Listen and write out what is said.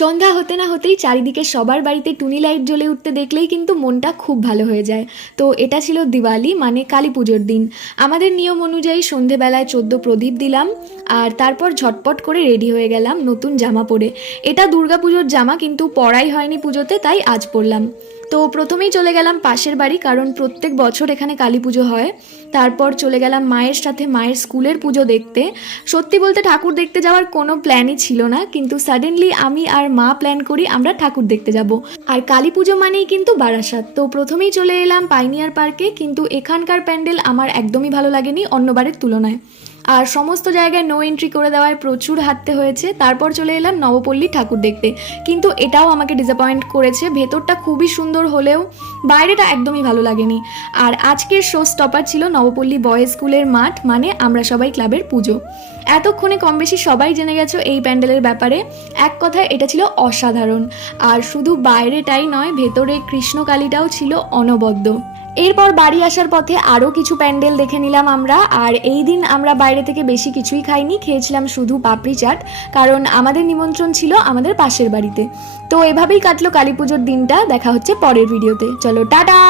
সন্ধ্যা হতে না হতেই চারিদিকে সবার বাড়িতে টুনি লাইট জ্বলে উঠতে দেখলেই কিন্তু মনটা খুব ভালো হয়ে যায়। তো এটা ছিল দিওয়ালি মানে কালী পুজোর দিন। আমাদের নিয়ম অনুযায়ী সন্ধেবেলায় 14 প্রদীপ দিলাম আর তারপর ঝটপট করে রেডি হয়ে গেলাম নতুন জামা পরে। এটা দুর্গাপুজোর জামা, কিন্তু পরাই হয়নি পুজোতে, তাই আজ পরলাম। তো প্রথমেই চলে গেলাম পাশের বাড়ি, কারণ প্রত্যেক বছর এখানে কালী পুজো হয়। তারপর চলে গেলাম মায়ের সাথে মায়ের স্কুলের পুজো দেখতে। সত্যি বলতে ঠাকুর দেখতে যাওয়ার কোনো প্ল্যানই ছিল না, কিন্তু সাডেনলি আমি আর মা প্ল্যান করি আমরা ঠাকুর দেখতে যাব। আর কালী পুজো মানেই কিন্তু বারাসাত। তো প্রথমেই চলে এলাম পাইনিয়ার পার্কে, কিন্তু এখানকার প্যান্ডেল আমার একদমই ভালো লাগেনি অন্যবারের তুলনায়। আর সমস্ত জায়গায় নো এন্ট্রি করে দেওয়ায় প্রচুর হাঁটতে হয়েছে। তারপর চলে এলাম নবপল্লী ঠাকুর দেখতে, কিন্তু এটাও আমাকে ডিসঅ্যাপয়েন্ট করেছে। ভেতরটা খুবই সুন্দর হলেও বাইরেটা একদমই ভালো লাগেনি। আর আজকের শো স্টপার ছিল নবপল্লী বয়েজ স্কুলের মাঠ, মানে আমরা সবাই ক্লাবের পুজো। এতক্ষণে কম বেশি সবাই জেনে গেছো এই প্যান্ডেলের ব্যাপারে। এক কথায় এটা ছিল অসাধারণ। আর শুধু বাইরেটাই নয়, ভেতরে কৃষ্ণকালীটাও ছিল অনবদ্য। এরপর বাড়ি আসার পথে আরও কিছু প্যান্ডেল দেখে নিলাম আমরা। আর এই দিন আমরা বাইরে থেকে বেশি কিছুই খাইনি, খেয়েছিলাম শুধু পাপড়ি চাট, কারণ আমাদের নিমন্ত্রণ ছিল আমাদের পাশের বাড়িতে। তো এভাবেই কাটলো কালী পুজোর দিনটা। দেখা হচ্ছে পরের ভিডিওতে। চলো টাটা।